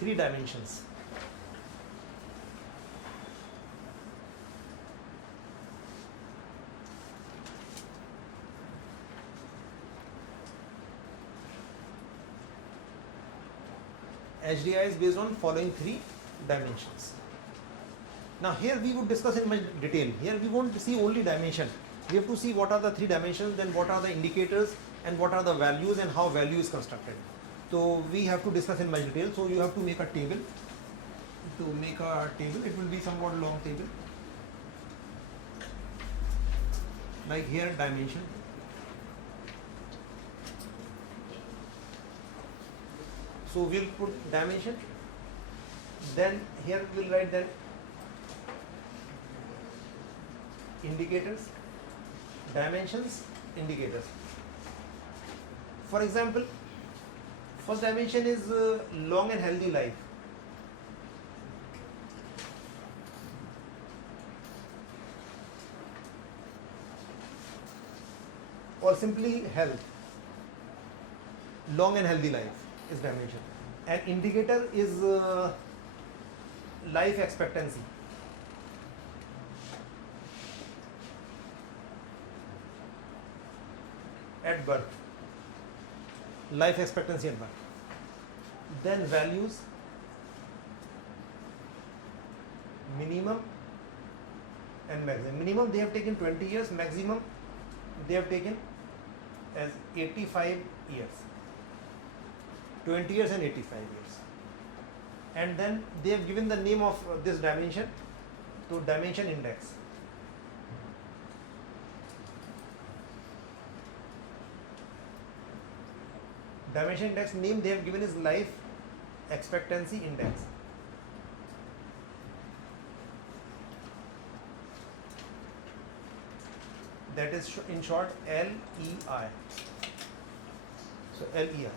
three dimensions. HDI is based on following three dimensions. Now here we would discuss in much detail. Here we won't see only dimension. We have to see what are the three dimensions, then what are the indicators, and what are the values and how value is constructed. So we have to discuss in much detail. So you have to make a table. To make a table, it will be somewhat long table. Like here dimension. So we'll put dimension. Then here we'll write then indicators, dimensions, indicators. For example, first dimension is long and healthy life. Or simply health. Long and healthy life is dimension. And indicator is life expectancy. At birth. Life expectancy at birth. Then values, minimum and maximum. Minimum they have taken 20 years, maximum they have taken as 85 years. 20 years and 85 years. And then they have given the name of this dimension to dimension index. Dimension index name they have given is life expectancy index. That is in short LEI. So LEI.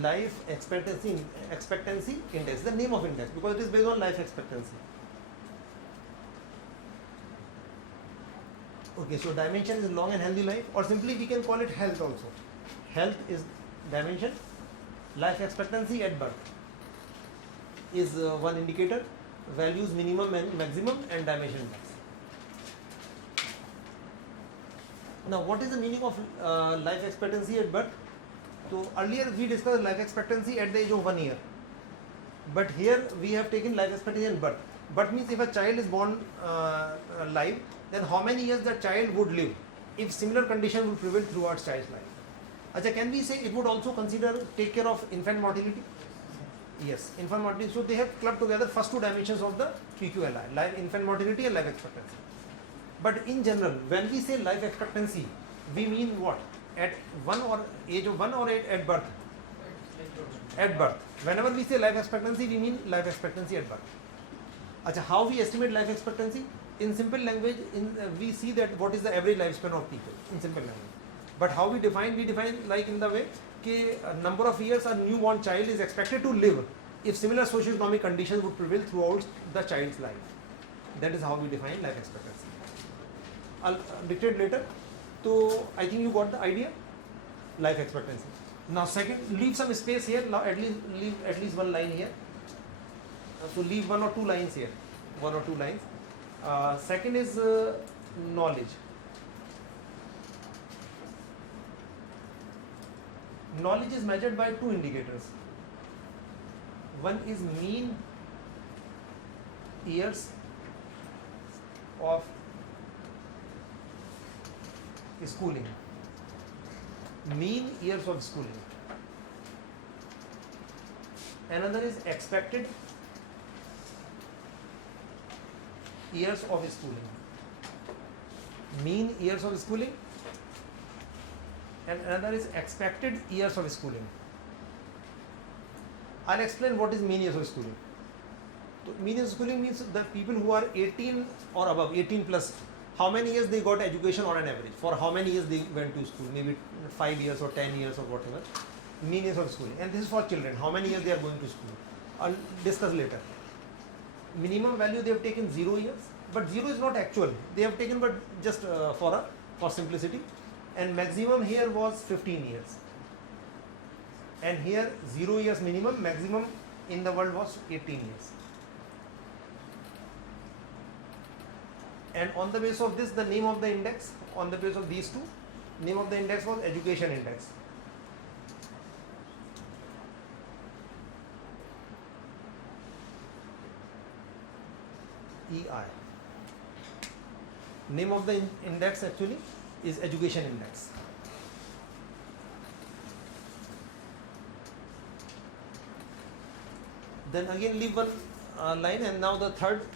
Life expectancy index, the name of index, because it is based on life expectancy. Okay, so dimension is long and healthy life, or simply we can call it health also. Health is dimension, life expectancy at birth is one indicator, values minimum and maximum, and dimension index. Now what is the meaning of life expectancy at birth? So earlier we discussed life expectancy at the age of 1 year, but here we have taken life expectancy at birth. But means if a child is born live, then how many years the child would live if similar condition would prevail throughout child's life? Acha, can we say it would also consider take care of infant mortality? Yes, infant mortality. So they have clubbed together first two dimensions of the TQLI, life infant mortality and life expectancy. But in general, when we say life expectancy, we mean what? At one or age of 1 or at birth? At birth. Whenever we say life expectancy, we mean life expectancy at birth. Achha, how we estimate life expectancy? In simple language, we see that what is the average lifespan of people in simple language. But how we define like in the way that number of years a newborn child is expected to live if similar socio-economic conditions would prevail throughout the child's life. That is how we define life expectancy. I'll dictate later. So I think you got the idea. Life expectancy. Now second, leave some space here. Now leave at least one line here. So leave 1 or 2 lines here. 1 or 2 lines. Second is knowledge. Knowledge is measured by 2 indicators. One is mean years of schooling. Mean years of schooling. Another is expected years of schooling. Mean years of schooling, and another is expected years of schooling. I'll explain what is mean years of schooling. So mean years of schooling means the people who are 18 or above, 18 plus, how many years they got education on an average, for how many years they went to school, maybe 5 years or 10 years or whatever, mean years of schooling. And this is for children, how many years they are going to school. I'll discuss later. minimum value they have taken 0 years, but 0 is not actual, they have taken but just for simplicity, and maximum here was 15 years, and here 0 years minimum, maximum in the world was 18 years. And on the basis of this, the name of the index, on the basis of these two, name of the index was education index. EI. Name of the index actually is education index. Then again leave one line, and now the third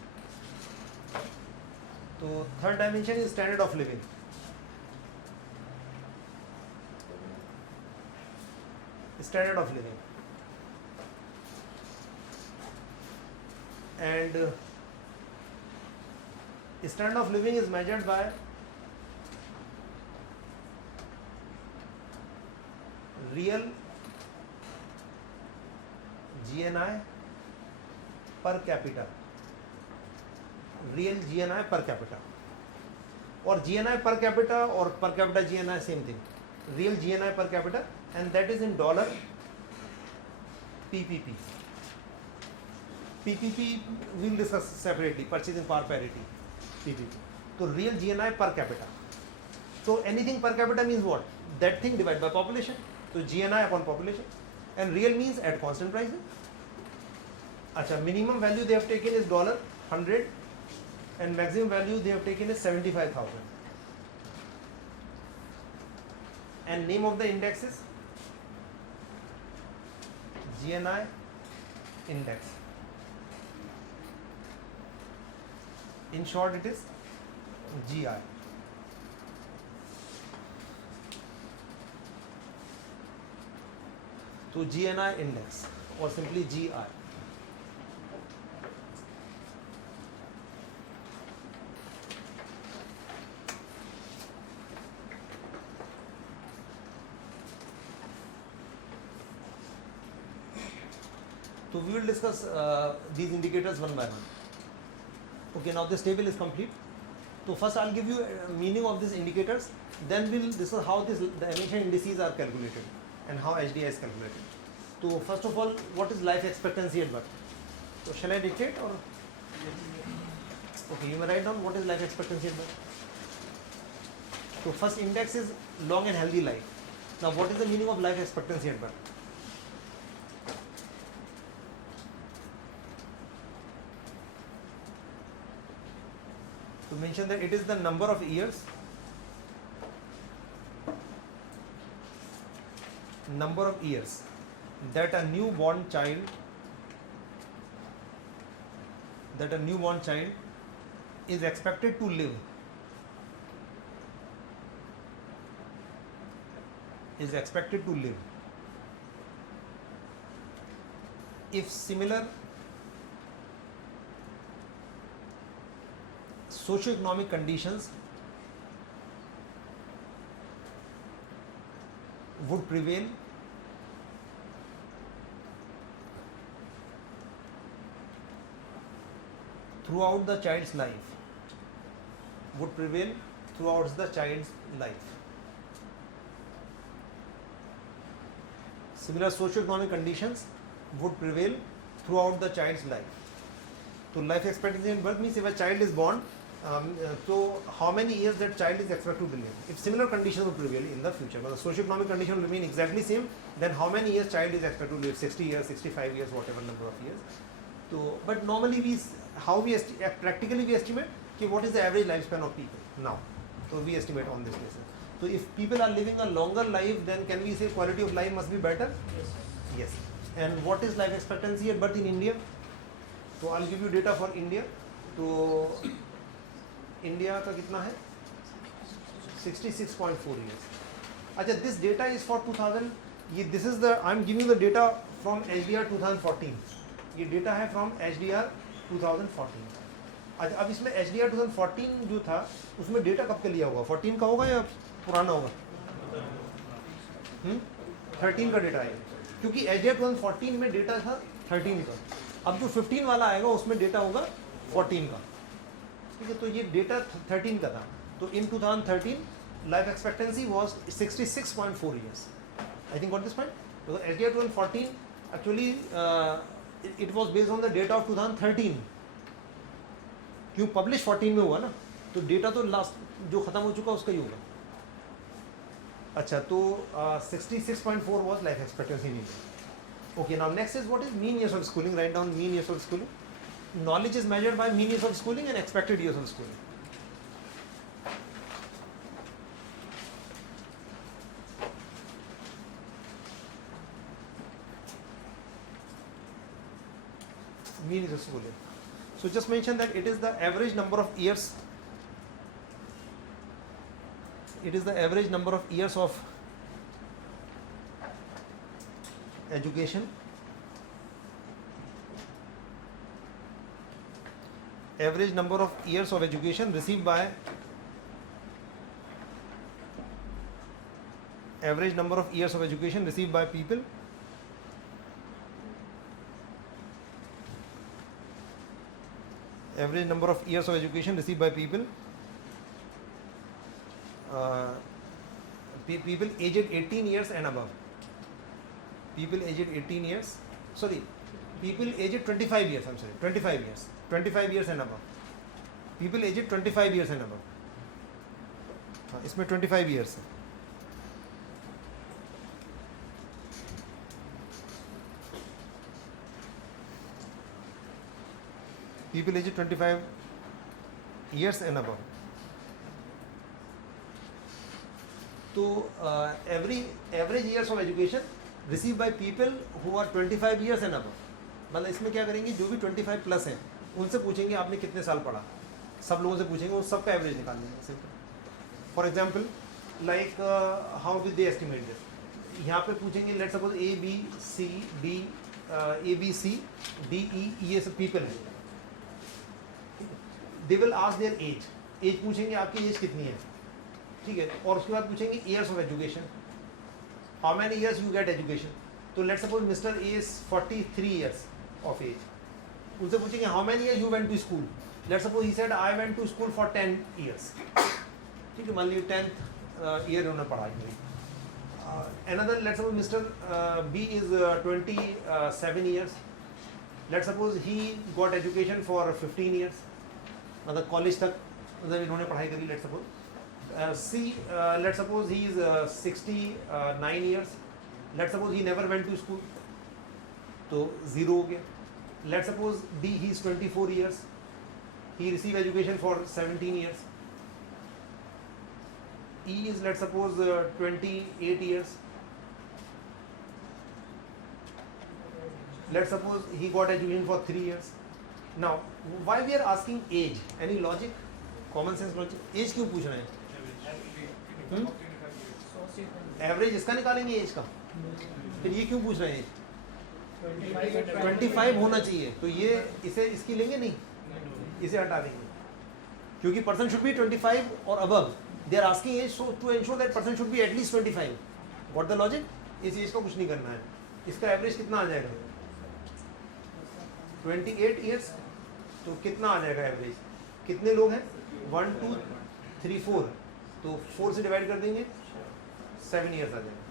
dimension is standard of living. Standard of living. And standard of living is measured by real GNI per capita, real GNI per capita, or GNI per capita or per capita GNI, same thing, real GNI per capita, and that is in dollar PPP. PPP we will discuss separately, purchasing power parity, PPP. So real GNI per capita. So anything per capita means what? That thing divided by population. So GNI upon population, and real means at constant prices. Acha, minimum value they have taken is $100, and maximum value they have taken is 75,000. And name of the index is GNI index. In short, it is GI. So GNI index, or simply GI. So we will discuss these indicators one by one. Okay, now this table is complete. So first I'll give you a meaning of these indicators, then we'll discuss how the emission indices are calculated and how HDI is calculated. So first of all, what is life expectancy at birth? So shall I dictate, or? Okay, you may write down what is life expectancy at birth. So first index is long and healthy life. Now what is the meaning of life expectancy at birth? To mention that it is the number of years that a newborn child is expected to live, if similar socio-economic conditions would prevail throughout the child's life. Similar socio-economic conditions would prevail throughout the child's life. So life expectancy at birth means if a child is born, so how many years that child is expected to live. If similar conditions would prevail in the future, but the socio-economic condition will remain exactly same, then how many years child is expected to live, 60 years, 65 years, whatever number of years. So, but normally practically we estimate what is the average lifespan of people now. So we estimate on this basis. So if people are living a longer life, then can we say quality of life must be better? Yes. And what is life expectancy at birth in India? So I'll give you data for India. So India का कितना है? 66.4 years. अच्छा, this data is for 2000. This is the I'm giving you the data from HDR 2014. ये data है from HDR 2014. अच्छा, अब इसमें HDR 2014 जो था उसमें डेटा कब का लिया होगा? 14 का होगा या पुराना होगा? 13 का डेटा है, क्योंकि HDR 2014 में डेटा था 13 का. अब जो 15 वाला आएगा उसमें डेटा होगा 14 का, ठीक है। तो ये डेटा 13 का था। तो इन 2013 life expectancy was 66.4 years. I think got this point. तो SDR 2014 actually it was based on the data of 2013, क्यों पब्लिश 14 में हुआ ना, तो डेटा तो लास्ट जो खत्म हो चुका उसका ही होगा। अच्छा, तो 66.4 was life expectancy mean. Okay, now next is what is mean years of schooling. Write down mean years of schooling. Knowledge is measured by mean years of schooling and expected years of schooling. Mean years of schooling. So just mention that it is the average number of years. It is the average number of years of education, average number of years of education received by, average number of years of education received by people, average number of years of education received by people, people aged 18 years and above. People aged 18 years, sorry, people aged 25 years, I'm sorry, 25 years, 25 years and above. People aged 25 years and above. हाँ, इसमें 25 years है. People aged 25 years and above. तो average years of education received by people who are 25 years and above. मतलब इसमें क्या करेंगे, जो भी 25 प्लस हैं उनसे पूछेंगे आपने कितने साल पढ़ा, सब लोगों से पूछेंगे, वो सबका एवरेज निकाल लेंगे simple. For example like how will they estimate this, यहाँ पे पूछेंगे let's suppose A B C D E, ये सब पीपल हैं. They will ask their age पूछेंगे आपकी एज कितनी है, ठीक है. और उसके बाद पूछेंगे years of education, how many years you get education. तो let's suppose mister A is 43 years of age, उनसे पूछेंगे how many years you went to school. Let's suppose he said I went to school for 10 years, ठीक है, मान लीजिए 10th year उन्होंने पढ़ा है. another let's suppose Mr. B is 27 years. Let's suppose he got education for 15 years, मतलब college तक मतलब इन्होंने पढ़ाई करी. Let's suppose C, let's suppose he is 69 years. Let's suppose he never went to school, तो 0 हो गया. Let's suppose D, he is 24 years. He received education for 17 years. E is let's suppose 28 years. Let's suppose he got education for 3 years. Now, why we are asking age? Any logic? Common sense logic? Age क्यों पूछ रहे हैं? Average इसका निकालेंगे as का, फिर ये क्यों पूछ रहे हैं? 25 होना चाहिए, तो ये इसे इसकी लेंगे नहीं, इसे हटा देंगे, क्योंकि पर्सन शुड बी 25 और above. They are asking age to ensure that person should be at least 25. What the logic? इस एज का कुछ नहीं करना है. इसका एवरेज कितना आ जाएगा? 28 ईयर्स. तो कितना आ जाएगा एवरेज? कितने लोग हैं? 1 2 3 4, तो 4 से डिवाइड कर देंगे, 7 ईयर्स आ जाएगा.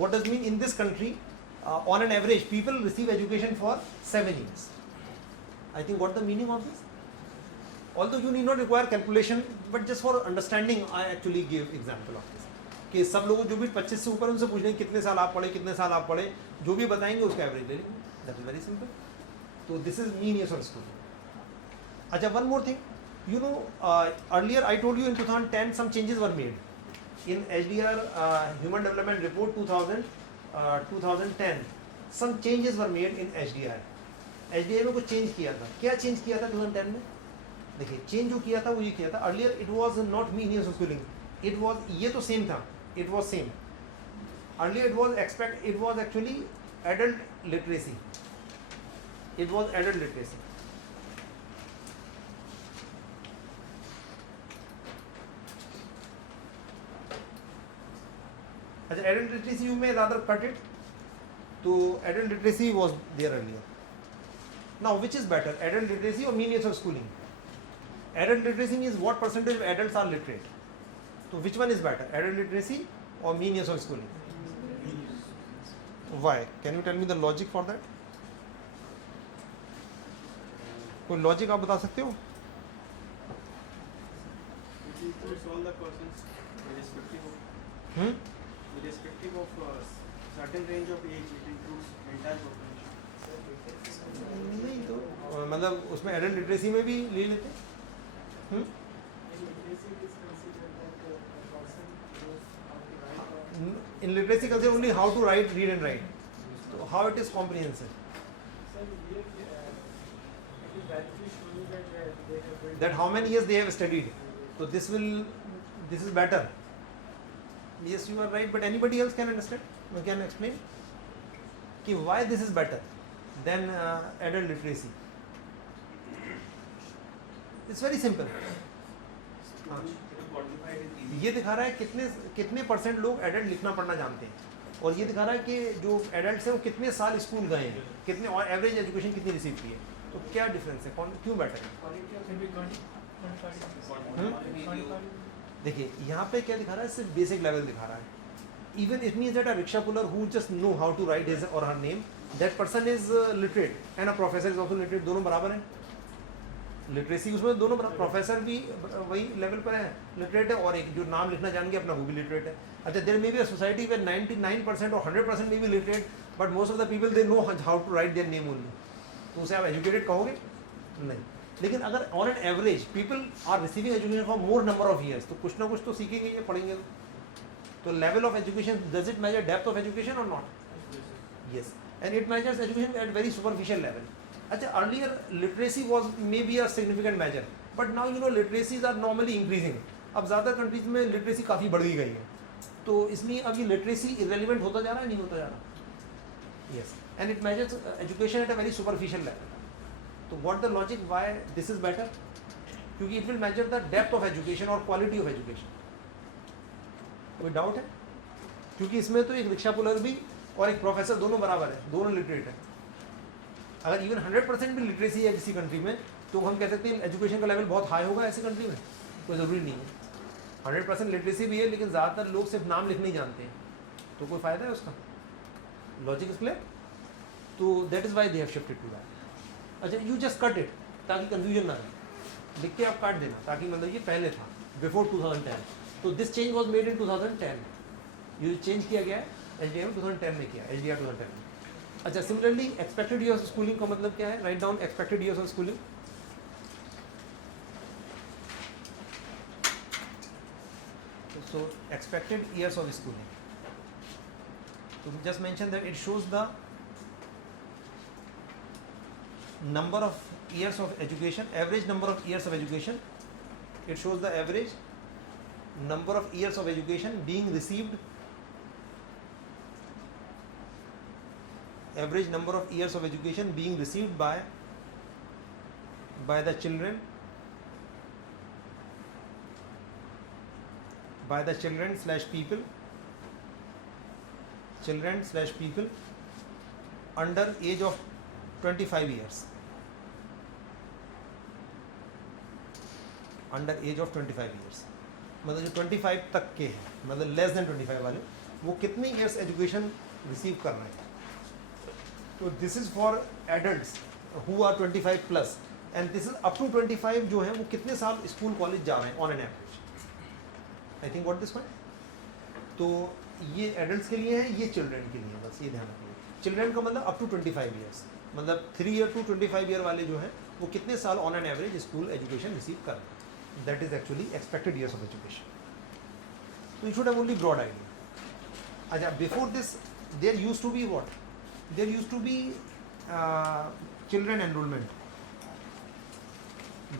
What does mean in this country? On an average, people receive education for 7 years. I think what the meaning of this? Although you need not require calculation, but just for understanding, I actually give example of this. कि सब लोगों जो भी 25 से ऊपर उनसे पूछ लेंगे कितने साल आप पढ़े, कितने साल आप पढ़े, जो भी बताएंगे उसका एवरेज ले लेंगे. That is very simple. तो this is mean years of schooling. अच्छा, one more thing. You know, earlier I told you in 2010 some changes were made. In HDR Human Development Report 2010 some changes were made in HDR. HDR में कुछ change किया था. क्या change किया था 2010 में? देखिए, चेंज जो किया था वो ये किया था. Earlier it was not mean years of schooling. It was, ये तो सेम था, it was same. Earlier it was actually adult literacy. It was adult literacy. अच्छा, एडल्ट लिटरेसी यू में रादर कट इट. तो adult literacy was there earlier. Now which is better, adult literacy or mean years of schooling? Adult literacy means what percentage of adults are literate. So which one is better, adult literacy or mean years of schooling? Why? Can you tell me the logic for that? कोई logic आप बता सकते हो? It includes all the persons irrespective of certain range of age. It includes entire population. नहीं तो मतलब उसमें adult literacy में भी ले लेते हैं. In literacy consider only how to write, read and write. So how it is comprehensive? That how many years they have studied. So this is better. Yes, you are right, but anybody else can understand? Can explain? Ki why this is better than adult literacy? It's very simple. ये दिखा रहा है कितने percent लोग adult लिखना पढ़ना जानते हैं, और ये दिखा रहा है कि जो एडल्ट्स हैं वो कितने साल स्कूल गए हैं, कितने और एवरेज एजुकेशन कितनी रिसीव की है. तो क्या डिफरेंस है, क्यों बेटर है? देखिए यहाँ पे क्या दिखा रहा है, सिर्फ बेसिक लेवल दिखा रहा है. Even it means that a rickshaw puller who just know how to write his or her name, that person is literate and a professor is also literate. दोनों बराबर हैं. लिटरेसी उसमें दोनों प्रोफेसर भी वही लेवल पर है, लिटरेट है, और एक जो नाम लिखना जान गया अपना वो भी लिटरेट है. अच्छा, there may be a society where 99% और 100% may be literate, but most of the people they know how to write their name only. तो उसे आप एजुकेटेड कहोगे? नहीं. लेकिन अगर on an average people are receiving education for more number of years, तो कुछ ना कुछ तो सीखेंगे या पढ़ेंगे. तो level of education, does it measure depth of education or not? Yes, and it measures education at very superficial level. अच्छा, earlier literacy was may be a significant measure, but now you know literacies are normally increasing. अब ज़्यादा countries में literacy काफ़ी बढ़ गई है, तो इसलिए अब ये लिटरेसी इरेलीवेंट होता जा रहा है, नहीं होता जा रहा. Yes, and it measures education at a very superficial level. तो what the logic why this is better? क्योंकि it will measure the depth of education और क्वालिटी ऑफ एजुकेशन. कोई डाउट है? क्योंकि इसमें तो एक रिक्शा पुलर भी और एक प्रोफेसर दोनों बराबर है, दोनों लिटरेट है. अगर इवन 100% भी लिटरेसी है किसी कंट्री में, तो हम कह सकते हैं एजुकेशन का लेवल बहुत हाई होगा ऐसी कंट्री में. कोई ज़रूरी नहीं है. 100% लिटरेसी भी है, लेकिन ज़्यादातर लोग सिर्फ नाम लिखने ही जानते हैं, तो कोई फ़ायदा है उसका? Logic is clear? तो that is why they have shifted to that. अच्छा, यू जस्ट कट इट ताकि कन्फ्यूजन ना रहे. लिख के आप काट देना, ताकि मतलब ये पहले था बिफोर 2010. तो this change was made in 2010. ये चेंज किया गया है SDI में 2010 में किया, SDR 2010 में. अच्छा, similarly expected years of schooling का मतलब क्या है? Write down expected years of schooling. So expected years of schooling. So just mention that it shows the number of years of education, average number of years of education. It shows the average number of years of education being received, average number of years of education being received by the children, by the children/people under age of 25 years. Under age of 25 years मतलब जो 25 तक के हैं, मतलब less than 25 वाले, वो कितने years education receive कर रहे हैं. तो this is for adults who are 25 plus, and this is up to 25 जो है वो कितने साल स्कूल कॉलेज जा रहे हैं on an average. I think what this one. तो ये एडल्ट्स के लिए है, ये चिल्ड्रन के लिए, बस ये ध्यान रखिए. चिल्ड्रन का मतलब अप टू 25 ईयर्स, मतलब 3 ईयर टू 25 ईयर वाले जो हैं वो कितने साल on an average school education receive कर रहे हैं. That is actually expected years of education. तो you should have only broad idea. अच्छा, before this there used to be what? There used to be children enrollment.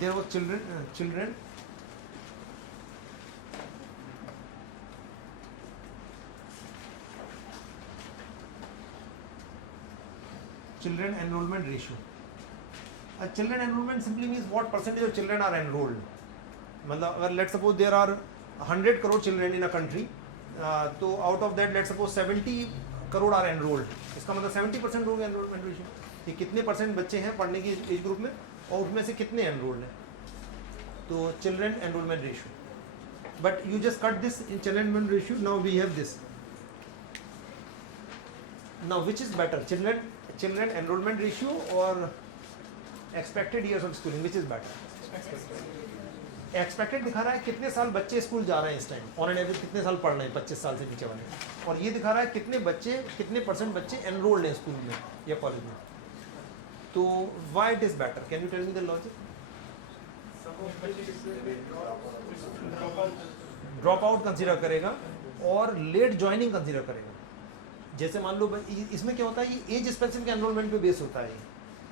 There was children enrollment ratio. Children enrollment simply means what percentage of children are enrolled. मतलब अगर let's suppose there are 100 crore children in a country, तो out of that let's suppose 70 crore are enrolled, इसका मतलब 70% हो गया enrolment ratio कि कितने percent बच्चे हैं पढ़ने की एज ग्रुप में और उसमें से कितने एनरोल्ड हैं. तो children enrolment ratio. But you just cut this in children enrollment ratio. Now we have this. Now which is better, children enrollment ratio or expected years of schooling? Which is better? Expected दिखा रहा है कितने साल बच्चे school जा रहे हैं इस टाइम, ऑन एन एवरेज कितने साल पढ़ रहे हैं 25 साल से नीचे वाले, और ये दिखा रहा है कितने परसेंट बच्चे एनरोल्ड हैं स्कूल में या कॉलेज में. तो why it is better? Can you tell me the logic? Drop out consider करेगा और लेट ज्वाइनिंग कंसीडर करेगा. जैसे मान लो इसमें क्या होता है, ये एज स्पेसिफिक एनरोलमेंट पे बेस होता है.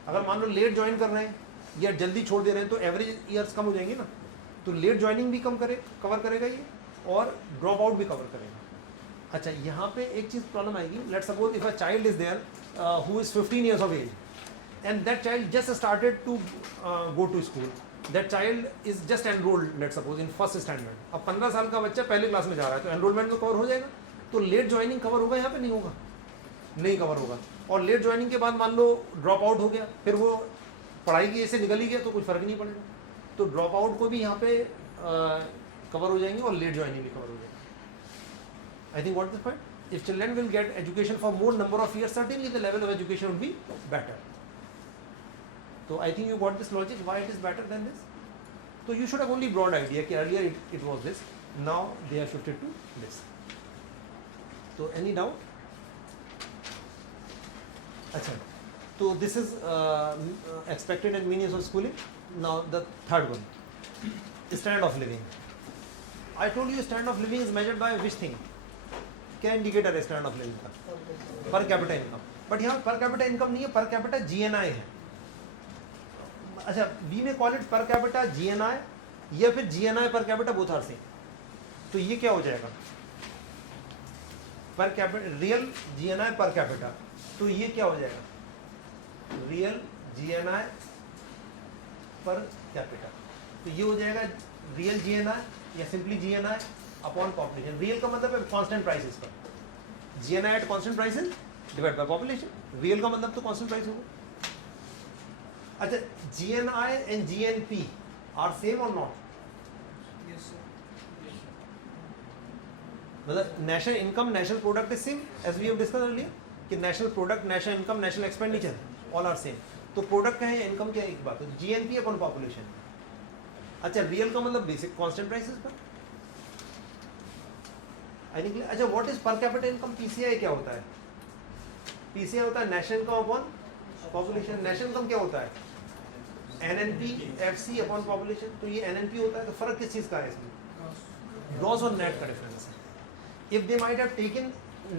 अगर मान लो लेट ज्वाइन कर रहे हैं या जल्दी छोड़ दे रहे हैं तो एवरेज ईयर्स कम हो जाएंगे ना. तो लेट ज्वाइनिंग भी कवर करेगा ये और ड्रॉप आउट भी कवर करेगा. अच्छा, यहाँ पे एक चीज़ प्रॉब्लम आएगी. Let's suppose if a child is there who is 15 years of age and that child just started to go to school. That child is just enrolled, let's suppose in first standard. अब 15 साल का बच्चा पहले class में जा रहा है तो एनरोलमेंट में कवर हो जाएगा. तो लेट ज्वाइनिंग कवर होगा यहाँ पे? नहीं होगा, नहीं कवर होगा. और लेट ज्वाइनिंग के बाद मान लो ड्रॉप आउट हो गया, फिर वो पढ़ाई की ऐसे निकल ही गया तो कुछ फ़र्क नहीं पड़ेगा. तो ड्रॉप आउट को भी यहाँ पे कवर हो जाएंगे और लेट ज्वाइनिंग भी कवर हो जाएगी. I think what this point, if children will get education for more number of years certainly the level of education will be better. So I think you got this logic why it is better than this. So you should have only broad idea कि earlier it was this, now they have shifted to this. So any doubt? अच्छा, so this is expected and mean years of schooling. Now the third one, standard of living. I told you standard of living is measured by which thing? क्या indicator है standard of living का? Per capita income. But यहाँ per capita income नहीं है, per capita GNI है. अच्छा, we में call it per capita GNI या फिर GNI per capita, both are same. तो ये क्या हो जाएगा? Per capita real GNI per capita. तो ये क्या हो जाएगा? Real GNI per capita. तो ये हो जाएगा रियल GNI या simply GNI upon population. Real का मतलब है कांस्टेंट प्राइसेस पर. GNI at constant prices divide by population. Real का मतलब तो कांस्टेंट प्राइस होगा. अच्छा, GNI and GNP are same or not? Yes, sir. मतलब national income, national product is same as we have discuss earlier कि national product, national income, national expenditure all are same. तो product का है, income क्या है, एक बात है. GNP upon population. अच्छा, रियल का मतलब बेसिक कांस्टेंट प्राइसेस पर. I think. अच्छा, what is per capita income? PCI क्या होता है? PCI होता है national income upon population. National income क्या होता है? NNP FC upon population. तो ये NNP होता है. तो फर्क किस चीज़ का है इसमें? ग्रॉस और नेट का डिफरेंस है. If they might have taken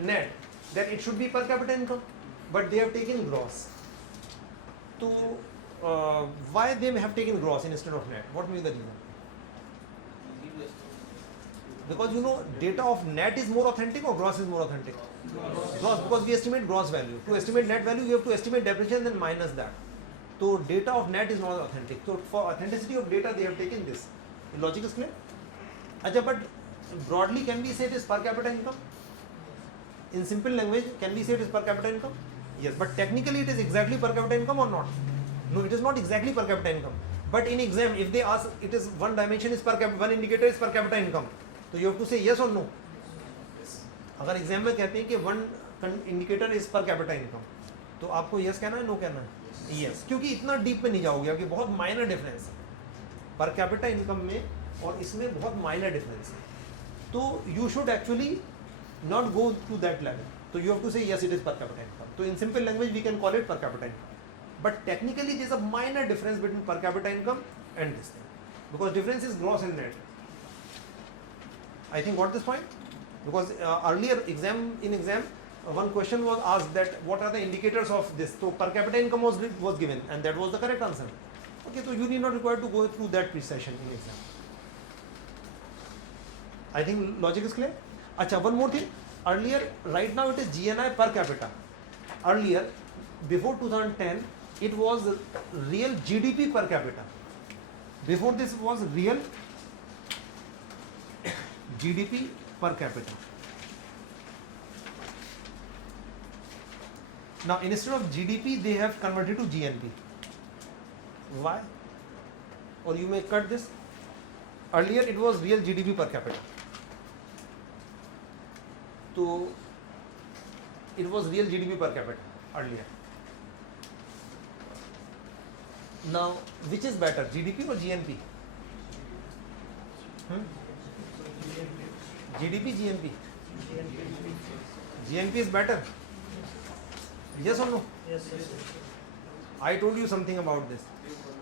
net then it should be per capita income, but they have taken gross. तो why they have taken gross instead of net? What may be the reason? Because you know data of net is more authentic or gross is more authentic? Gross, because we estimate gross value. To estimate net value, you have to estimate depreciation then minus that. So data of net is not authentic. So for authenticity of data, they have taken this. The logic is clear? Achha, but broadly, can we say it is per capita income? In simple language, can we say it is per capita income? Yes, but technically it is exactly per capita income or not? No, it is not exactly per capita income. But in exam, if they ask, it is one dimension is per capita, one indicator is per capita income. तो you have to say yes और no. अगर exam में कहते हैं कि one indicator is per capita income, तो आपको yes कहना है, नो कहना है? यस, क्योंकि इतना डीप में नहीं जाओगे, क्योंकि बहुत माइनर डिफरेंस है पर कैपिटा इनकम में और इसमें. बहुत माइनर डिफरेंस है. तो you should actually not go to that level. तो you have to say yes it is per capita income. तो in simple language we can call it per capita income, but technically there is a minor difference between per capita income and this thing, because difference is gross and net. I think got this point? Because earlier exam one question was asked that what are the indicators of this. So per capita income was given and that was the correct answer. Okay, so you need not require to go through that pre-session in exam. I think logic is clear. Acha, one more thing. Earlier, right now it is GNI per capita. Earlier, before 2010, it was real GDP per capita. Before this was real GDP per capita. Now instead of GDP they have converted to GNP. Why? Or you may cut this. Earlier it was real GDP per capita. So it was real GDP per capita earlier. Now which is better, GDP or GNP? GDP, GNP? GNP is better. Yes or no? Yes. I told you something about this.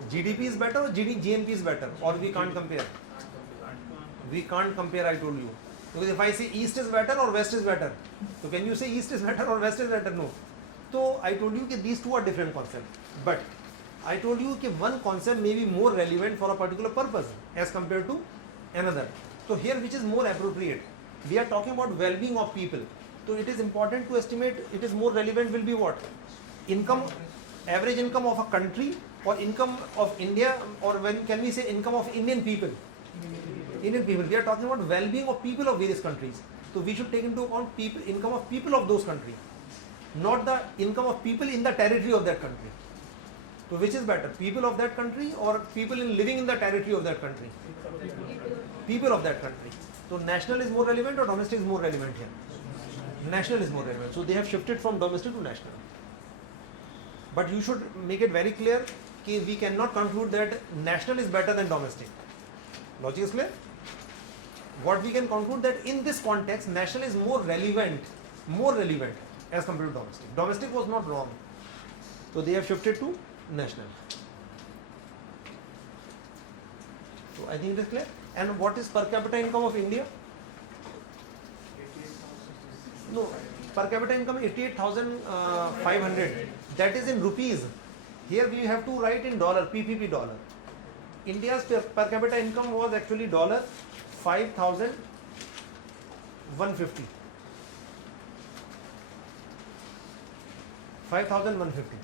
GDP is better or GNP is better, or we can't compare? We can't compare, I told you. Because if I say east is better or west is better, so can you say east is better or west is better? No. So I told you that these two are different concepts. But I told you that one concept may be more relevant for a particular purpose as compared to another. So here which is more appropriate? We are talking about well-being of people. So it is important to estimate, it is more relevant will be what? Income, average income of a country, or income of India, or when can we say income of Indian people? Indian people. We are talking about well-being of people of various countries. So we should take into account people, income of people of those countries, not the income of people in the territory of that country. So which is better, people of that country or people living in the territory of that country? People of that country. So national is more relevant or domestic is more relevant here? National is more relevant. So they have shifted from domestic to national. But you should make it very clear that we cannot conclude that national is better than domestic. Logic is clear? What we can conclude that in this context, national is more relevant as compared to domestic. Domestic was not wrong. So they have shifted to national. So I think it is clear. And what is per capita income of India? No, per capita income 88,500. That is in rupees. Here we have to write in dollar, PPP dollar. India's per capita income was actually dollar 5,150. 5,150.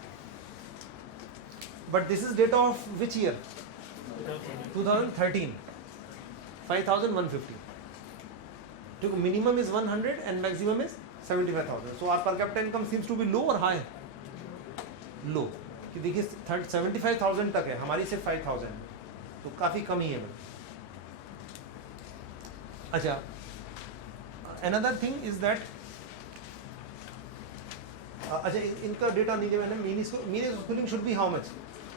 But this is data of which year? 2013. 5,150. So minimum is 100 and maximum is 75,000. So our per capita income seems to be low or high? Low. कि देखिए 75,000 तक है, हमारी सिर्फ 5,000, तो काफ़ी कम ही है. अच्छा, another thing is that अच्छा इनका डेटा नहीं दिया मैंने. Mean schooling should be how much,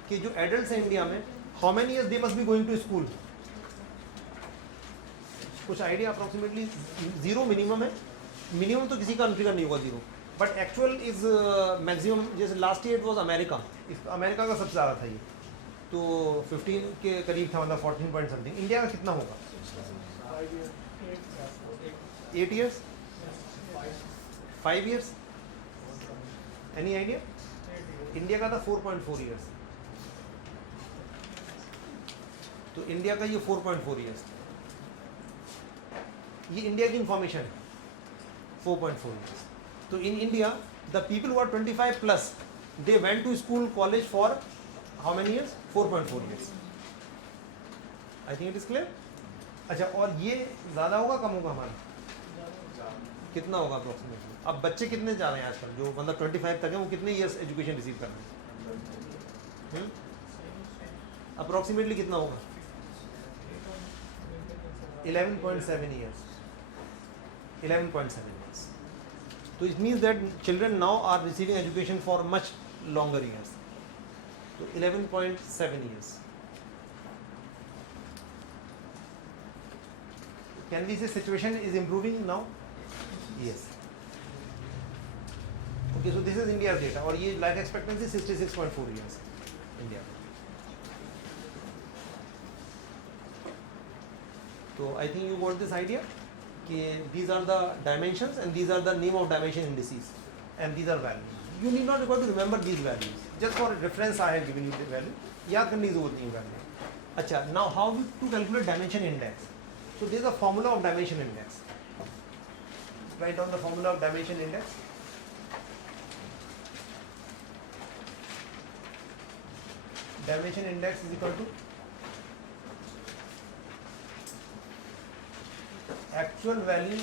कि जो एडल्ट्स हैं इंडिया में, how many years they must be going to school? कुछ आइडिया? अप्रोक्सीमेटली 0 मिनिमम है. मिनिमम तो किसी कंट्री का नहीं होगा 0, बट एक्चुअल इज मैक्सिमम. जैसे last year it was America, America का सबसे ज़्यादा था ये, तो 15 के करीब था, मतलब 14 पॉइंट समथिंग. इंडिया का कितना होगा? 8 years? 5 years? Any idea? India का था 4.4 years. तो इंडिया का ये 4.4 years. ये इंडिया की इंफॉर्मेशन है. 4.4 years. तो in India the people who are 25 plus they went to school college for how many years? 4.4 years. I think it is clear. अच्छा, और ये ज़्यादा होगा कम होगा हमारा? कितना होगा अप्रोक्सीमेटली? अब बच्चे कितने जा रहे हैं आजकल जो मतलब 25 तक है, वो कितने ईयर्स एजुकेशन रिसीव कर रहे हैं? अप्रोक्सीमेटली कितना होगा? 11.7 years. 11.7 years. So it means that children now are receiving education for much longer years. So 11.7 years. Can we say situation is improving now? Yes. Okay, so this is India's data, और ये life expectancy 66.4 years India. So I think you got this idea. These are the dimensions and these are the name of dimension indices and these are values. You need not require to remember these values. Just for reference I have given you the value. याद करने की जरूरत नहीं value. अच्छा, now how to calculate dimension index? So there is a formula of dimension index. Write down the formula of dimension index. Dimension index is equal to actual value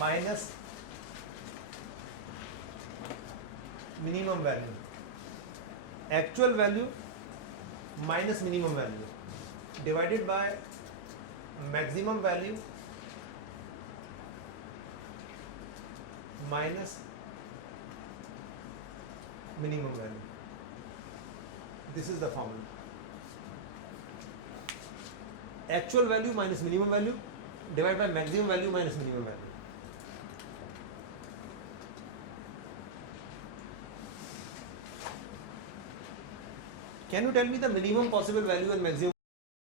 minus minimum value, actual value minus minimum value divided by maximum value minus minimum value. This is the formula. Actual value minus minimum value divided by maximum value minus minimum value. Can you tell me the minimum possible value and maximum